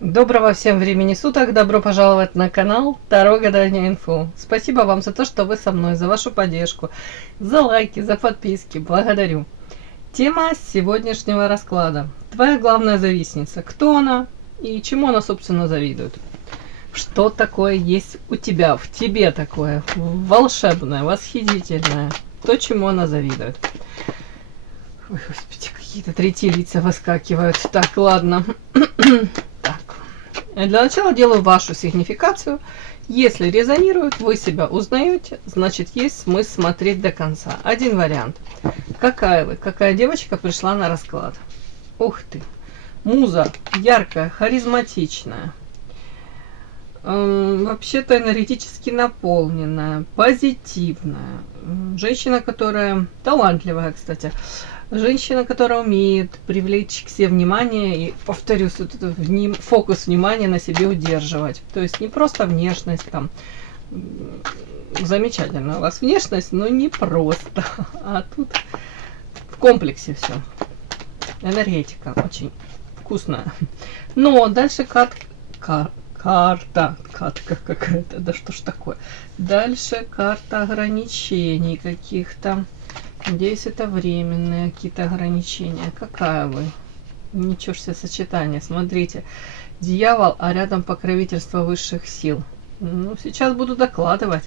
Доброго всем времени суток, добро пожаловать на канал Таро Гадание Инфо. Спасибо вам за то, что вы со мной, за вашу поддержку, за лайки, за подписки, благодарю. Тема сегодняшнего расклада. Твоя главная завистница. Кто она и чему она, собственно, завидует? Что такое есть у тебя, в тебе такое волшебное, восхитительное? То, чему она завидует. Ой, господи, какие-то третьи лица выскакивают. Так, ладно. Для начала делаю вашу сигнификацию. Если резонирует, вы себя узнаете, значит есть смысл смотреть до конца. Один вариант. Какая вы? Какая девочка пришла на расклад? Ух ты! Муза яркая, харизматичная. Вообще-то энергетически наполненная, позитивная. Женщина, которая талантливая, кстати. Женщина, которая умеет привлечь к себе внимание и, повторюсь, вот этот фокус внимания на себе удерживать. То есть не просто внешность, там, замечательная у вас внешность, но не просто. А тут в комплексе все. Энергетика очень вкусная. Но дальше катка какая-то, да что ж такое. Дальше карта ограничений каких-то. Надеюсь, это временные какие-то ограничения. Какая вы? Ничего себе сочетание. Смотрите. Дьявол, а рядом покровительство высших сил. Ну, сейчас буду докладывать.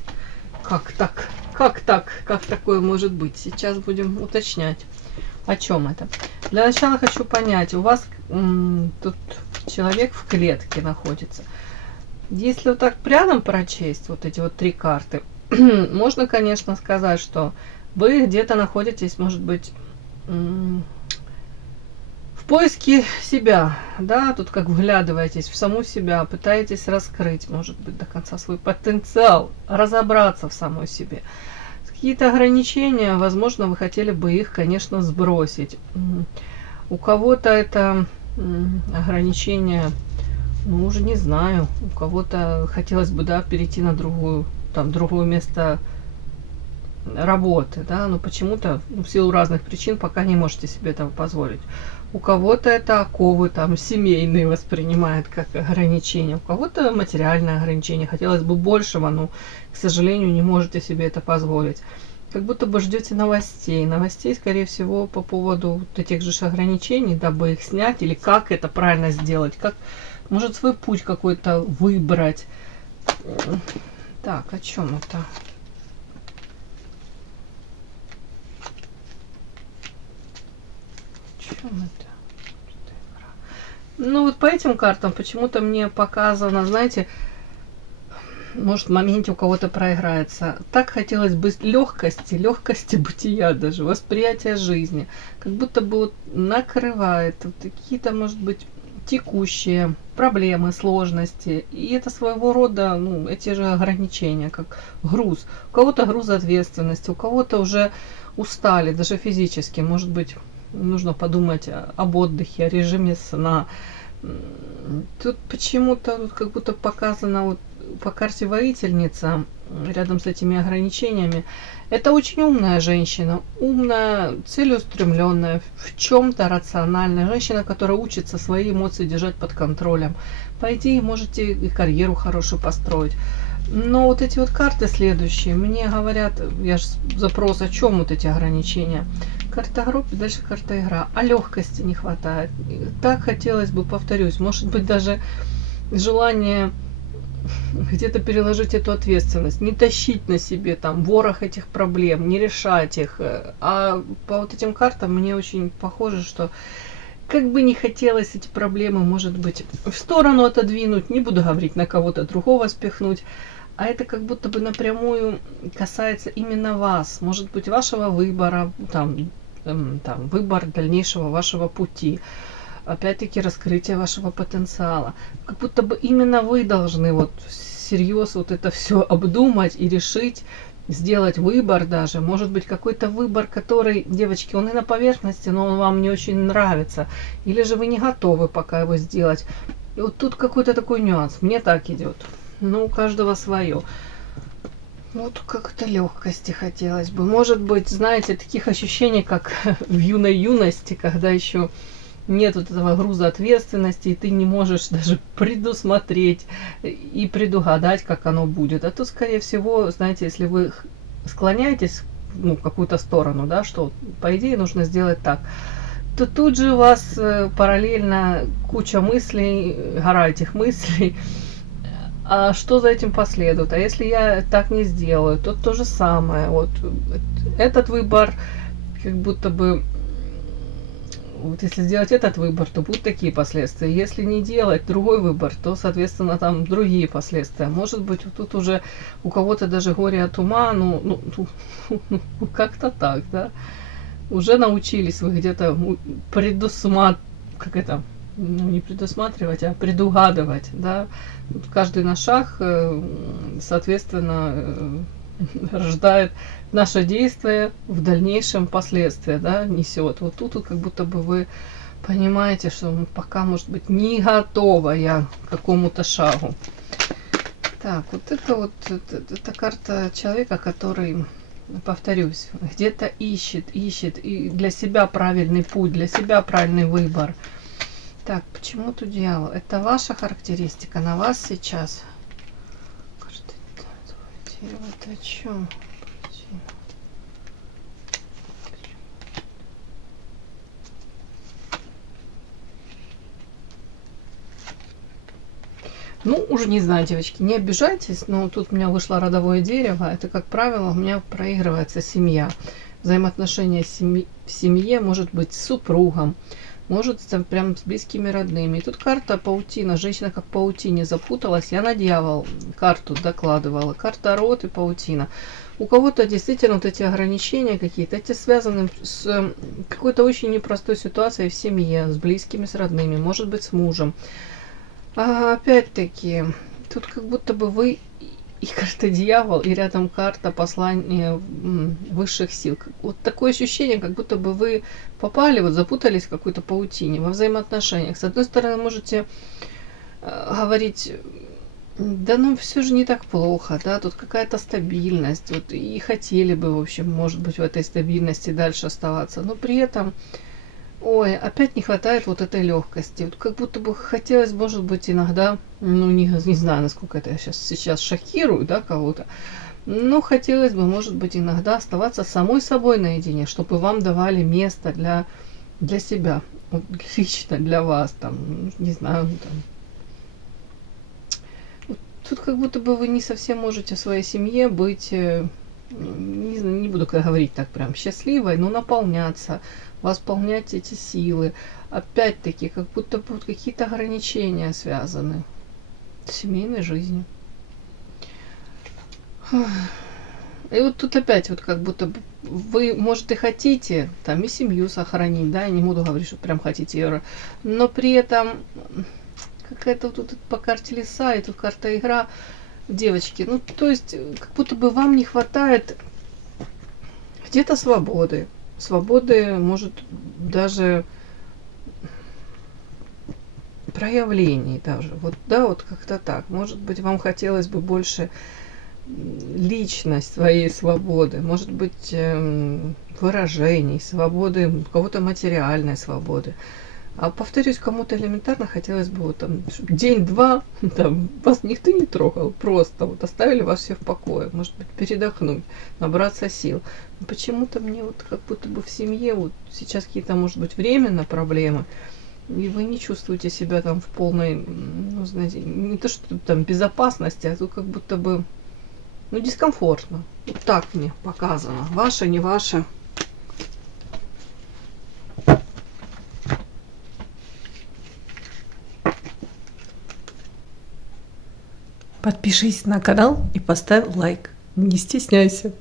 Как так? Как так? Как такое может быть? Сейчас будем уточнять. О чем это? Для начала хочу понять. У вас тут человек в клетке находится. Если вот так рядом прочесть вот эти вот три карты, можно, конечно, сказать, что вы где-то находитесь, может быть, в поиске себя, да, тут как вглядываетесь в саму себя, пытаетесь раскрыть, может быть, до конца свой потенциал, разобраться в самой себе. Какие-то ограничения, возможно, вы хотели бы их, конечно, сбросить. У кого-то это ограничения, ну, уже не знаю, у кого-то хотелось бы, да, перейти на другое место работы, да, но почему-то в силу разных причин пока не можете себе этого позволить. У кого-то это оковы там семейные воспринимает как ограничение, у кого-то материальное ограничение, хотелось бы большего, но, к сожалению, не можете себе это позволить. Как будто бы ждете новостей, скорее всего, по поводу вот этих же ограничений, дабы их снять, или как это правильно сделать, как, может, свой путь какой-то выбрать. Так, о чем это? Ну вот по этим картам почему-то мне показано, знаете, может в моменте у кого-то проиграется. Так хотелось бы легкости бытия даже, восприятия жизни. Как будто бы вот накрывает вот какие-то, может быть, текущие проблемы, сложности. И это своего рода, ну, эти же ограничения, как груз. У кого-то груз ответственности, у кого-то уже устали, даже физически, может быть, нужно подумать об отдыхе, о режиме сна. Тут почему-то как будто показано вот по карте воительница рядом с этими ограничениями. Это очень умная женщина, умная, целеустремленная, в чем-то рациональная женщина, которая учится свои эмоции держать под контролем. По идее, можете и карьеру хорошую построить. Но вот эти вот карты следующие мне говорят, я же запрос, о чем вот эти ограничения. Карта группы, дальше карта игра. А легкости не хватает. Так хотелось бы, повторюсь, может быть даже желание где-то переложить эту ответственность, не тащить на себе там ворох этих проблем, не решать их. А по вот этим картам мне очень похоже, что как бы не хотелось эти проблемы, может быть, в сторону отодвинуть, не буду говорить на кого-то другого спихнуть, а это как будто бы напрямую касается именно вас, может быть, вашего выбора, там выбор дальнейшего вашего пути, опять-таки раскрытие вашего потенциала. Как будто бы именно вы должны вот всерьез вот это все обдумать и решить, сделать выбор даже. Может быть, какой-то выбор, который, девочки, он и на поверхности, но он вам не очень нравится. Или же вы не готовы пока его сделать. И вот тут какой-то такой нюанс. Мне так идет. Ну, у каждого свое. Вот как-то легкости хотелось бы. Может быть, знаете, таких ощущений, как в юной юности, когда еще нет вот этого груза ответственности, и ты не можешь даже предусмотреть и предугадать, как оно будет. А то, скорее всего, знаете, если вы склоняетесь в какую-то сторону, да, что по идее нужно сделать так, то тут же у вас параллельно куча мыслей, гора этих мыслей. А что за этим последует? А если я так не сделаю, то то же самое. Вот этот выбор, как будто бы, вот если сделать этот выбор, то будут такие последствия. Если не делать другой выбор, то, соответственно, там другие последствия. Может быть, вот тут уже у кого-то даже горе от ума, как-то так, да. Уже научились вы где-то не предусматривать, а предугадывать, да. Каждый наш шаг, соответственно, рождает наше действие в дальнейшем последствия, да, несет. Вот тут как будто бы вы понимаете, что пока, может быть, не готова я к какому-то шагу. Так, это карта человека, который, повторюсь, где-то ищет и для себя правильный путь, для себя правильный выбор. Так, почему тут дьявол? Это ваша характеристика на вас сейчас. Это о чем? Ну, уже не знаю, девочки, не обижайтесь, но тут у меня вышло родовое дерево. Это, как правило, у меня проигрывается семья. Взаимоотношения в семье, может быть, с супругом, может, там прям с близкими родными. И тут карта паутина. Женщина как в паутине запуталась. Я на дьявол карту докладывала. Карта рот и паутина. У кого-то действительно вот эти ограничения какие-то, эти связаны с какой-то очень непростой ситуацией в семье, с близкими, с родными, может быть, с мужем. А опять-таки, тут как будто бы вы и карта дьявол, и рядом карта послания высших сил. Вот такое ощущение, как будто бы вы попали, вот запутались в какой-то паутине во взаимоотношениях. С одной стороны, можете говорить, да ну все же не так плохо, да, тут какая-то стабильность, вот, и хотели бы, в общем, может быть, в этой стабильности дальше оставаться, но при этом, ой, опять не хватает вот этой легкости. Вот как будто бы хотелось, может быть, иногда, не знаю, насколько это я сейчас шокирую, да, кого-то, но хотелось бы, может быть, иногда оставаться самой собой наедине, чтобы вам давали место для себя, вот, лично для вас, там, не знаю, там. Вот тут как будто бы вы не совсем можете в своей семье быть, не буду говорить так прям счастливой, но наполняться, восполнять эти силы. Опять-таки, как будто бы вот какие-то ограничения связаны с семейной жизнью. И вот тут опять вот как будто бы вы, может, и хотите там и семью сохранить, да, я не буду говорить, что прям хотите ее, но при этом какая-то вот тут по карте леса и тут карта игра, девочки, ну то есть как будто бы вам не хватает где-то свободы, может, даже проявлений даже, вот, да, вот как-то так, может быть, вам хотелось бы больше личность своей свободы, может быть, выражений, свободы, у кого-то материальной свободы. А повторюсь, кому-то элементарно хотелось бы вот там день-два, там, вас никто не трогал, просто вот оставили вас все в покое, может быть, передохнуть, набраться сил. Но почему-то мне вот как будто бы в семье вот сейчас какие-то, может быть, временно проблемы, и вы не чувствуете себя там в полной, ну, знаете, не то что там безопасности, а тут как будто бы, ну, дискомфортно. Вот так мне показано. Ваше, не ваше. Подпишись на канал и поставь лайк. Не стесняйся.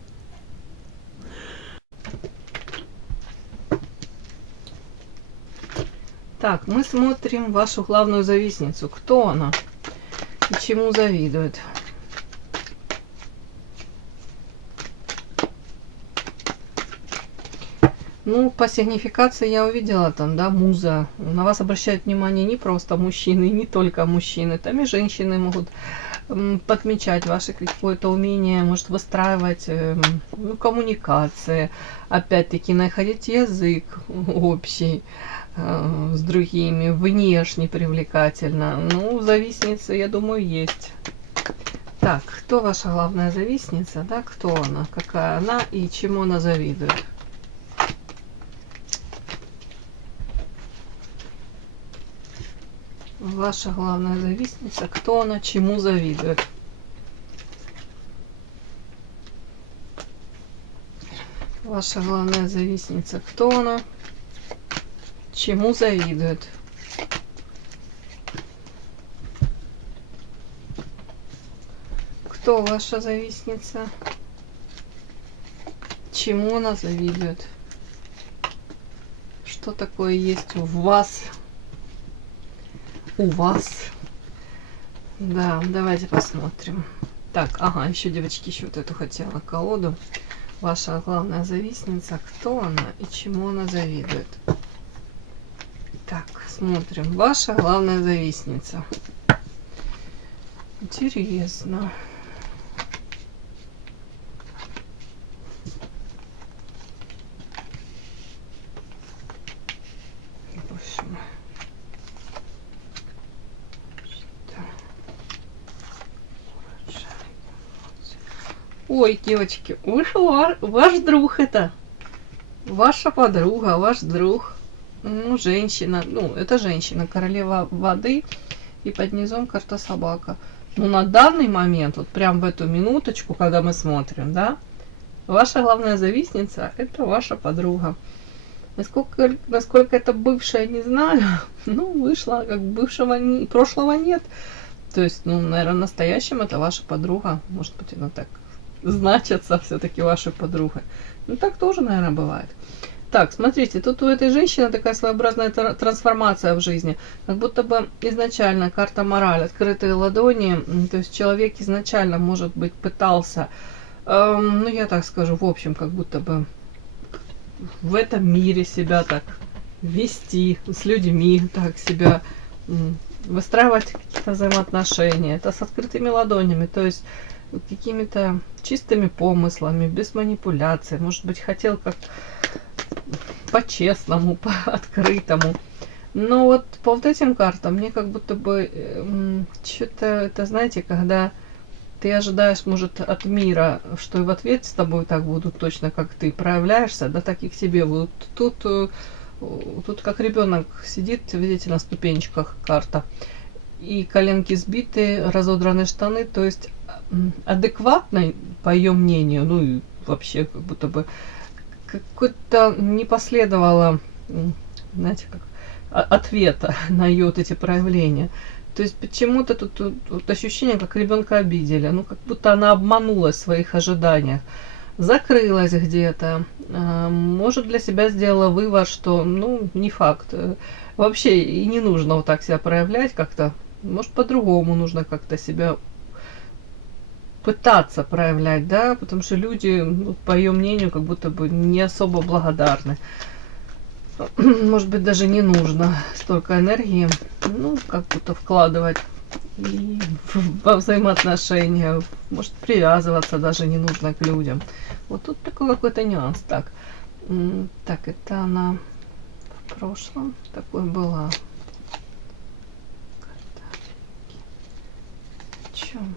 Так, мы смотрим вашу главную завистницу. Кто она и чему завидует? Ну, по сигнификации я увидела там, да, муза. На вас обращают внимание не просто мужчины, не только мужчины. Там и женщины могут подмечать ваше какое-то умение, может, выстраивать коммуникации. Опять-таки, находить язык общий. с другими, внешне привлекательна. Ну, завистница, я думаю, есть. Так, кто ваша главная завистница? Да, кто она? Какая она и чему она завидует? Ваша главная завистница, кто она, чему завидует? Ваша главная завистница, кто она, чему завидует? Кто ваша завистница? Чему она завидует? Что такое есть у вас? У вас. Да, давайте посмотрим. Так, ага, еще, девочки, еще вот эту хотела колоду. Ваша главная завистница, кто она и чему она завидует? Так, смотрим. Ваша главная завистница. Интересно. Ой, девочки, вышел ваш друг это. Ваша подруга, ваш друг. Ну, женщина. Ну, это женщина, королева воды. И под низом карта собака. Ну, на данный момент, вот прям в эту минуточку, когда мы смотрим, да, ваша главная завистница – это ваша подруга. Насколько это бывшая, не знаю. Ну, вышла, как бывшего, прошлого нет. То есть, ну, наверное, настоящим это ваша подруга. Может быть, она так значится все-таки вашей подругой. Ну, так тоже, наверное, бывает. Так, смотрите, тут у этой женщины такая своеобразная трансформация в жизни. Как будто бы изначально карта мораль, открытые ладони. То есть человек изначально, может быть, пытался, ну, я так скажу, в общем, как будто бы в этом мире себя так вести, с людьми так себя выстраивать какие-то взаимоотношения. Это с открытыми ладонями, то есть какими-то чистыми помыслами, без манипуляций. Может быть, хотел как по-честному, по-открытому. Но вот по вот этим картам мне как будто бы что-то, это, знаете, когда ты ожидаешь, может, от мира, что и в ответ с тобой так будут точно, как ты проявляешься, да, так и к тебе будут. Тут как ребенок сидит, видите, на ступенечках карта, и коленки сбиты, разодраны штаны, то есть адекватной, по ее мнению, ну и вообще как будто бы какой-то не последовало, знаете, как ответа на ее вот эти проявления. То есть почему-то тут ощущение, как ребенка обидели, ну как будто она обманулась в своих ожиданиях, закрылась где-то, может для себя сделала вывод, что, ну, не факт, вообще и не нужно вот так себя проявлять как-то, может по-другому нужно как-то себя пытаться проявлять, да, потому что люди, ну, по ее мнению, как будто бы не особо благодарны. Может быть, даже не нужно столько энергии, ну, как будто вкладывать и во взаимоотношения. Может, привязываться даже не нужно к людям. Вот тут такой какой-то нюанс. Так, это она в прошлом такой была. О чем?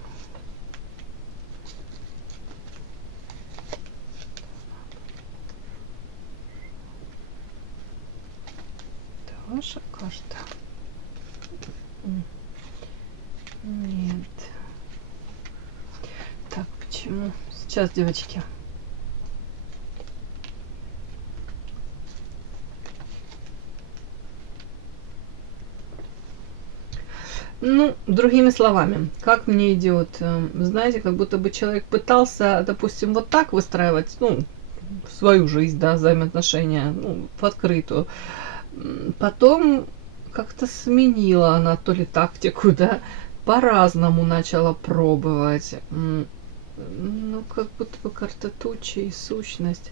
Ваша карта? Нет. Так, почему? Сейчас, девочки. Ну, другими словами, как мне идет, знаете, как будто бы человек пытался, допустим, вот так выстраивать, ну, свою жизнь, да, взаимоотношения, ну, в открытую. Потом как-то сменила она то ли тактику, да, по-разному начала пробовать. Ну, как будто бы карта тучи и сущность.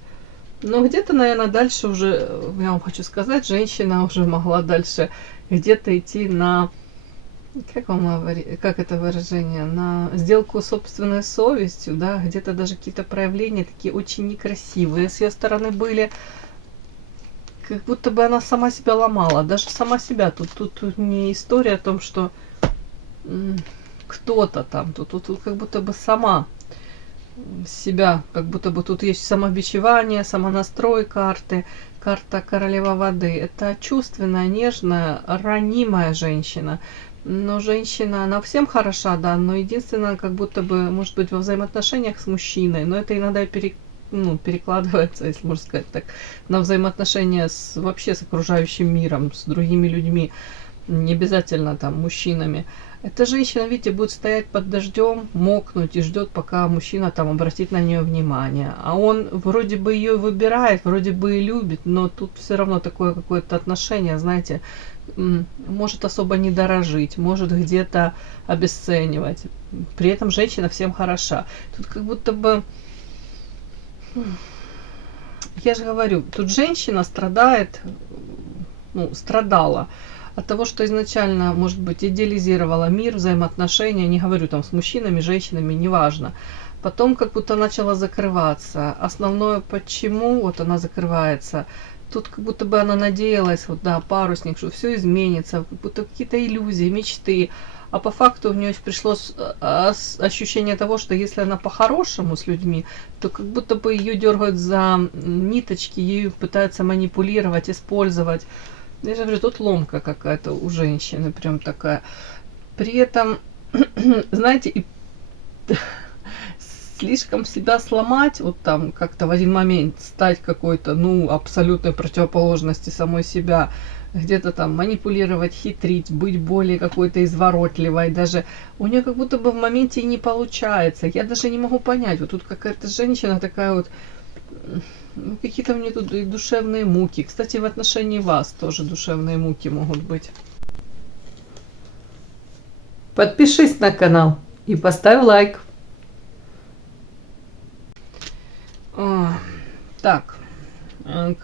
Но где-то, наверное, дальше уже, я вам хочу сказать, женщина уже могла дальше где-то идти на, как это выражение, на сделку с собственной совестью, да, где-то даже какие-то проявления такие очень некрасивые с ее стороны были. как будто бы она сама себя ломала, даже сама себя. Тут не история о том, что кто-то там, тут как будто бы сама себя, как будто бы тут есть самобичевание, самонастрой карты, карта королева воды. Это чувственная, нежная, ранимая женщина. Но женщина, она всем хороша, да, но единственное, как будто бы, может быть, во взаимоотношениях с мужчиной, но это иногда перекладывается, если можно сказать так, на взаимоотношения вообще с окружающим миром, с другими людьми, не обязательно там мужчинами. Эта женщина, видите, будет стоять под дождем, мокнуть и ждет, пока мужчина там обратит на нее внимание. А он вроде бы ее выбирает, вроде бы и любит, но тут все равно такое какое-то отношение, знаете, может особо не дорожить, может где-то обесценивать. При этом женщина всем хороша. Тут как будто бы, я же говорю, тут женщина страдает, страдала от того, что изначально, может быть, идеализировала мир, взаимоотношения, не говорю там с мужчинами, женщинами, неважно. Потом как будто начала закрываться. Основное, почему вот она закрывается, тут как будто бы она надеялась, вот да, парусник, что все изменится, как будто какие-то иллюзии, мечты. А по факту у нее пришло ощущение того, что если она по-хорошему с людьми, то как будто бы ее дергают за ниточки, ею пытаются манипулировать, использовать. Я же говорю, тут ломка какая-то у женщины, прям такая. При этом, знаете, и слишком себя сломать, вот там как-то в один момент стать какой-то, абсолютной противоположности самой себя, где-то там манипулировать, хитрить, быть более какой-то изворотливой, даже у нее как будто бы в моменте и не получается. Я даже не могу понять, вот тут какая-то женщина такая вот, какие-то мне тут и душевные муки. Кстати, в отношении вас тоже душевные муки могут быть. Подпишись на канал и поставь лайк. Так,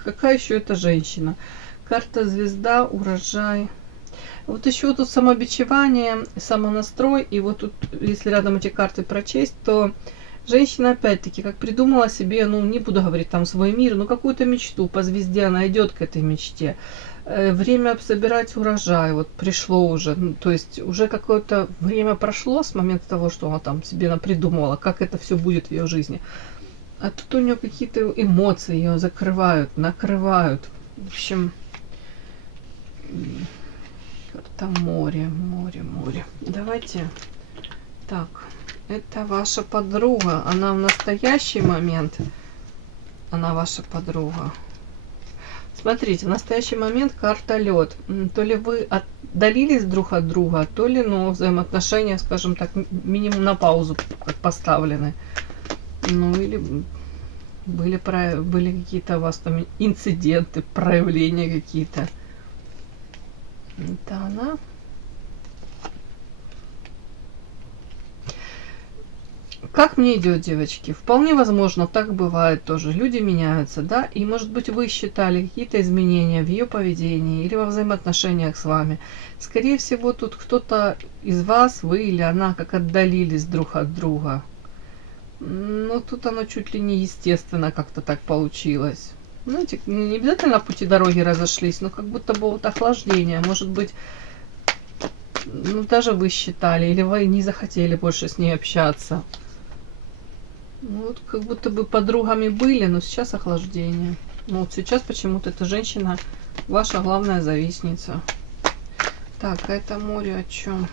какая еще это женщина? Карта звезда, урожай. Вот еще тут самобичевание, самонастрой. И вот тут, если рядом эти карты прочесть, то женщина опять-таки как придумала себе, не буду говорить там свой мир, но какую-то мечту. По звезде она идет к этой мечте. Время собирать урожай, вот пришло уже. То есть уже какое-то время прошло с момента того, что она там себе напридумывала, как это все будет в ее жизни. А тут у нее какие-то эмоции ее закрывают, накрывают. В общем, карта море. Давайте. Так, это ваша подруга. Она в настоящий момент, она ваша подруга. Смотрите, в настоящий момент карта лед. То ли вы отдалились друг от друга, то ли, взаимоотношения, скажем так, минимум на паузу как поставлены. Или были какие-то у вас там инциденты, проявления какие-то. Это она. Как мне идет, девочки? Вполне возможно, так бывает тоже. Люди меняются, да? И, может быть, вы считали какие-то изменения в ее поведении или во взаимоотношениях с вами. Скорее всего, тут кто-то из вас, вы или она, как отдалились друг от друга. Тут оно чуть ли не естественно как-то так получилось. Знаете, не обязательно пути дороги разошлись, но как будто бы вот охлаждение. Может быть, даже вы считали, или вы не захотели больше с ней общаться. Вот как будто бы подругами были, но сейчас охлаждение. Вот сейчас почему-то эта женщина ваша главная завистница. Так, а это море о чем?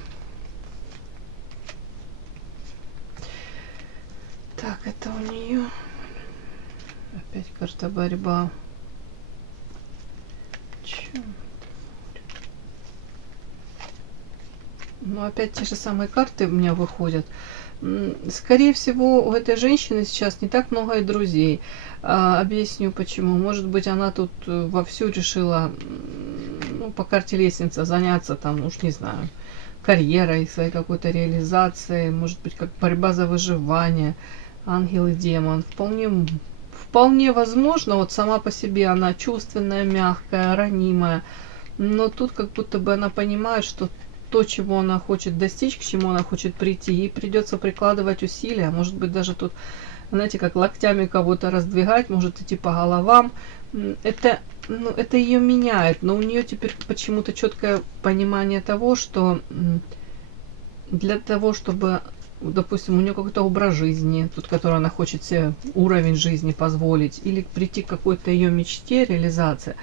Так, это у нее опять карта борьба. Чем? Опять те же самые карты у меня выходят. Скорее всего, у этой женщины сейчас не так много и друзей. Объясню почему. Может быть, она тут вовсю решила, по карте лестница заняться там, уж не знаю, карьерой, своей какой-то реализацией. Может быть, как борьба за выживание. Ангел и демон. Вполне возможно, вот сама по себе она чувственная, мягкая, ранимая. Но тут как будто бы она понимает, что то, чего она хочет достичь, к чему она хочет прийти, ей придется прикладывать усилия. Может быть, даже тут знаете, как локтями кого-то раздвигать, может идти по головам. Это, ну, это ее меняет, но у нее теперь почему-то четкое понимание того, что для того, чтобы, допустим, у нее какой-то образ жизни, тут, который она хочет себе уровень жизни позволить, или прийти к какой-то ее мечте, реализации,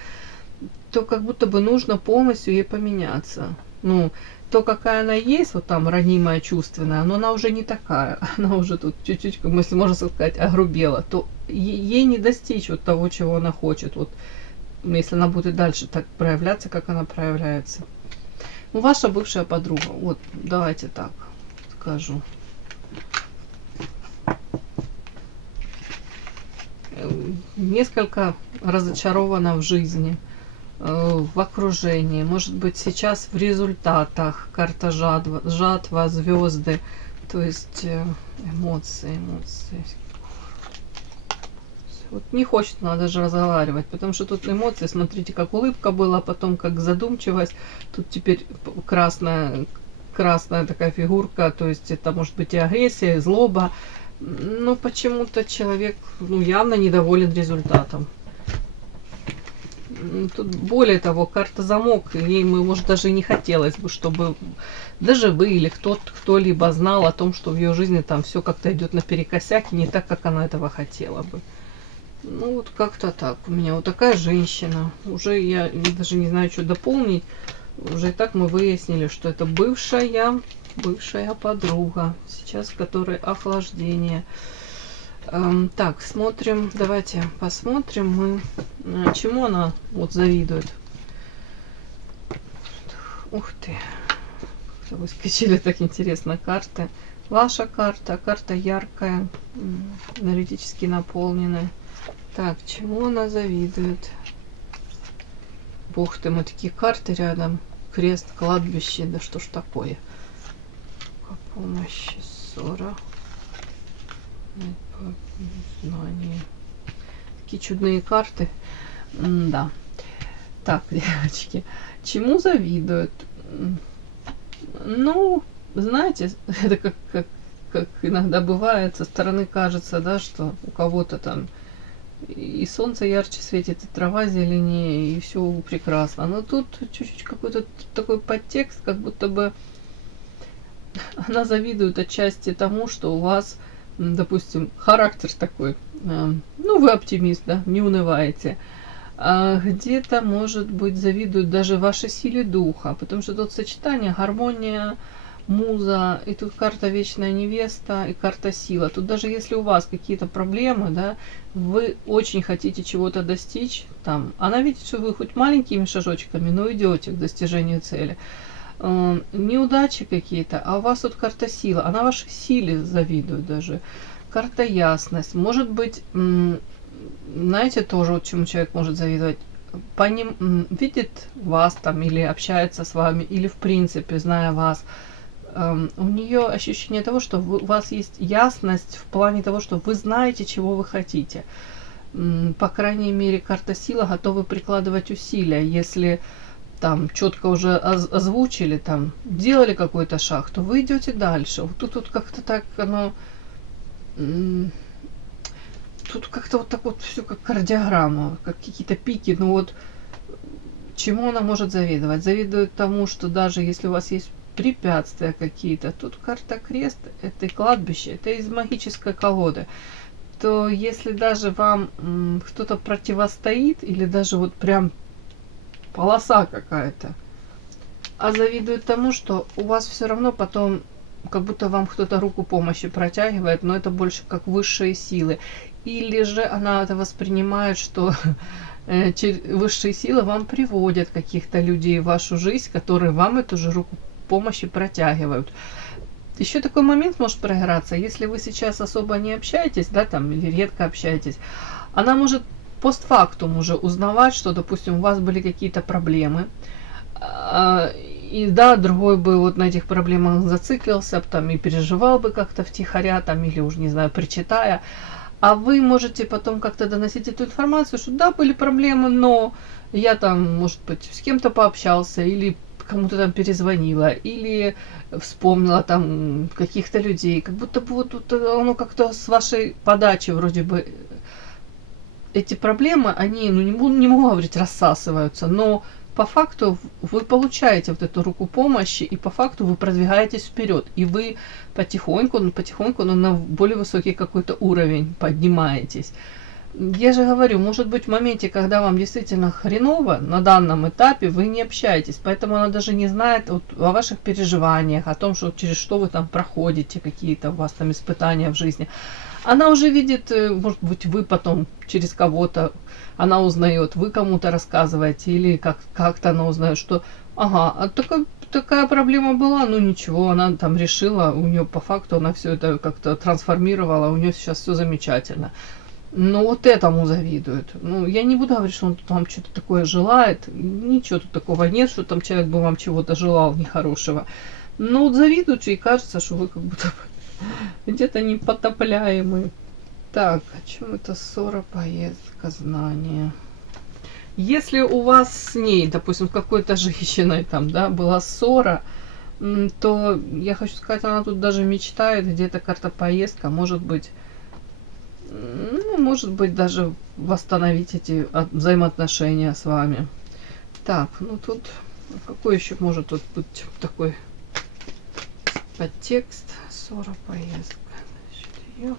то как будто бы нужно полностью ей поменяться. Ну, то, какая она есть, вот там ранимая, чувственная, но она уже не такая. Она уже тут чуть-чуть, если можно сказать, огрубела. То ей не достичь вот того, чего она хочет. Вот если она будет дальше так проявляться, как она проявляется. Ну, ваша бывшая подруга. Вот, давайте так скажу. Несколько разочарована в жизни, в окружении, может быть, сейчас в результатах. Карта жатва, звезды, то есть эмоции. Вот не хочет она даже разговаривать, потому что тут эмоции, смотрите, как улыбка была, потом как задумчивость, тут теперь красная такая фигурка, то есть это может быть и агрессия, и злоба, но почему-то человек, ну, явно недоволен результатом. Тут более того, карта замок, ей, может, даже и не хотелось бы, чтобы даже вы или кто-либо знал о том, что в ее жизни там все как-то идет наперекосяк и не так, как она этого хотела бы. Ну, вот как-то так. У меня вот такая женщина. Уже я даже не знаю, что дополнить. Уже и так мы выяснили, что это бывшая подруга. Сейчас в которой охлаждение. Так, смотрим, давайте посмотрим мы, чему она вот завидует. Ух ты, выскочили так интересно карты. Ваша карта яркая, энергетически наполненная. Так, чему она завидует? Бог ты, мы такие карты рядом. Крест, кладбище, да что ж такое? Помощи, ссора. Знание. Такие чудные карты. Да. Так, девочки, чему завидуют? Ну, знаете, это как иногда бывает, со стороны кажется, да, что у кого-то там и солнце ярче светит, и трава зеленее, и все прекрасно. Но тут чуть-чуть какой-то такой подтекст, как будто бы она завидует отчасти тому, что у вас, допустим, характер такой, ну, вы оптимист, да, не унываете. А где-то, может быть, завидуют даже вашей силе духа, потому что тут сочетание, гармония, муза, и тут карта вечная невеста, и карта сила. Тут даже если у вас какие-то проблемы, да, вы очень хотите чего-то достичь, там, она видит, что вы хоть маленькими шажочками, но идете к достижению цели. Неудачи какие-то, а у вас тут карта сила, она вашей силе завидует даже. Карта ясность, может быть, знаете, тоже вот чему человек может завидовать, видит вас там или общается с вами, или в принципе, зная вас, у нее ощущение того, что у вас есть ясность в плане того, что вы знаете, чего вы хотите. По крайней мере, карта сила готовы прикладывать усилия, если там четко уже озвучили, там, делали какой-то шаг, то вы идете дальше. Вот тут как-то так оно... Тут как-то вот так вот все как кардиограмма, как какие-то пики. Ну вот, чему она может завидовать? Завидует тому, что даже если у вас есть препятствия какие-то, тут карта крест, это и кладбище, это из магической колоды, то если даже вам кто-то противостоит, или даже вот прям полоса какая-то, а завидует тому, что у вас все равно потом как будто вам кто-то руку помощи протягивает, но это больше как высшие силы. Или же она это воспринимает, что высшие силы вам приводят каких-то людей в вашу жизнь, которые вам эту же руку помощи протягивают. Еще такой момент может проиграться, если вы сейчас особо не общаетесь, да, там, или редко общаетесь, она может постфактум уже узнавать, что, допустим, у вас были какие-то проблемы, и да, другой бы вот на этих проблемах зациклился, там, и переживал бы как-то втихаря, там, или уж, не знаю, причитая, а вы можете потом как-то доносить эту информацию, что да, были проблемы, но я там, может быть, с кем-то пообщался, или кому-то там перезвонила или вспомнила там каких-то людей. Как будто бы вот тут оно как-то с вашей подачи вроде бы эти проблемы, они, ну не могу говорить, рассасываются, но по факту вы получаете вот эту руку помощи, и по факту вы продвигаетесь вперед, и вы потихоньку, но на более высокий какой-то уровень поднимаетесь. Я же говорю, может быть, в моменте, когда вам действительно хреново, на данном этапе вы не общаетесь, поэтому она даже не знает вот о ваших переживаниях, о том, что через что вы там проходите, какие-то у вас там испытания в жизни. Она уже видит, может быть, вы потом через кого-то, она узнает, вы кому-то рассказываете, или как-то она узнает, что, ага, а такая проблема была, ну ничего, она там решила, у нее по факту она все это как-то трансформировала, у нее сейчас все замечательно. Ну, вот этому завидуют. Ну, я не буду говорить, что он там что-то такое желает. Ничего тут такого нет, что там человек бы вам чего-то желал нехорошего. Но вот завидуют, и кажется, что вы как будто бы где-то непотопляемый. Так, о чем это ссора, поездка, знание? Если у вас с ней, допустим, с какой-то женщиной там, да, была ссора, то, я хочу сказать, она тут даже мечтает, где-то карта поездка, может быть, ну, может быть, даже восстановить эти взаимоотношения с вами. Так, ну тут какой еще может тут быть такой подтекст? Ссора, поездка. Значит, ее.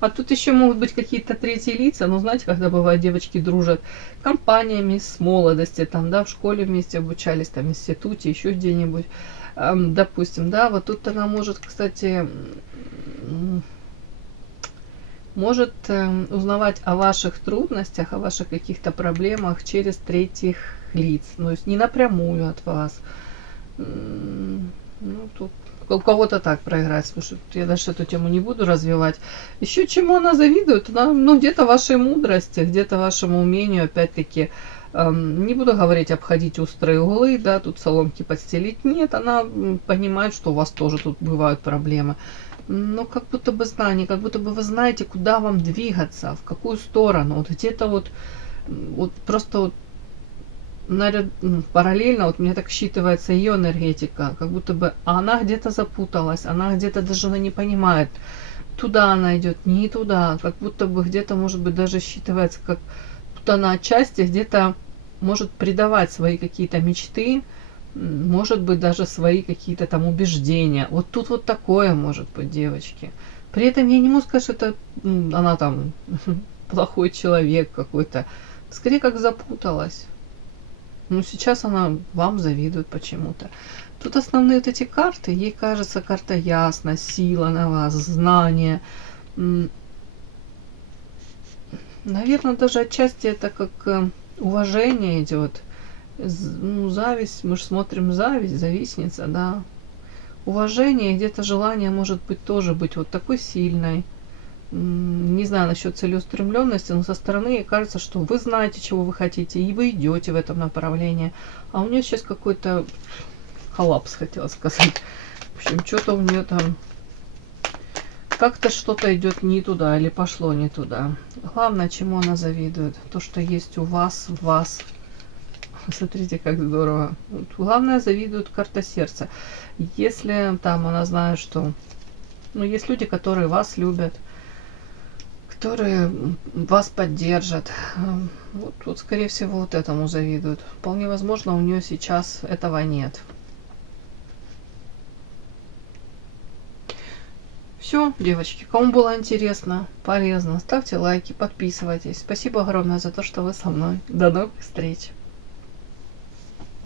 А тут еще могут быть какие-то третьи лица, ну, знаете, когда бывает, девочки дружат компаниями с молодости, там, да, в школе вместе обучались, там, в институте, еще где-нибудь, допустим, да, вот тут она может, кстати, может узнавать о ваших трудностях, о ваших каких-то проблемах через третьих лиц, то есть не напрямую от вас. Ну, тут у кого-то так проиграть. Слушай, я дальше эту тему не буду развивать. Еще чему она завидует? Она, ну, где-то вашей мудрости, где-то вашему умению, опять-таки, не буду говорить обходить острые углы, да, тут соломки подстелить. Нет, она понимает, что у вас тоже тут бывают проблемы. Но как будто бы знание, как будто бы вы знаете, куда вам двигаться, в какую сторону. Вот где-то вот просто вот параллельно, вот мне так считывается ее энергетика, как будто бы она где-то запуталась, она где-то даже она не понимает, туда она идет, не туда, как будто бы где-то, может быть, даже считывается, как тут она отчасти где-то может предавать свои какие-то мечты, может быть, даже свои какие-то там убеждения. Вот тут вот такое может быть, девочки. При этом я не могу сказать, что это она там плохой человек какой-то. Скорее, как запуталась. Ну, сейчас она вам завидует почему-то. Тут основные вот эти карты. Ей кажется, карта ясность, сила на вас, знание. Наверное, даже отчасти это как уважение идет. Ну, зависть, мы же смотрим зависть, завистница, да. Уважение, где-то желание может быть тоже быть вот такой сильной. Не знаю насчет целеустремленности, но со стороны ей кажется, что вы знаете, чего вы хотите, и вы идете в этом направлении. А у нее сейчас какой-то коллапс, хотела сказать. В общем, что-то у нее там как-то что-то идет не туда или пошло не туда. Главное, чему она завидует, то, что есть у вас, в вас. Смотрите, как здорово. Вот, главное, завидует карта сердца. Если там она знает, что... Ну, есть люди, которые вас любят, которые вас поддержат. Вот, скорее всего, вот этому завидуют. Вполне возможно, у нее сейчас этого нет. Все, девочки, кому было интересно, полезно, ставьте лайки, подписывайтесь. Спасибо огромное за то, что вы со мной. До новых встреч!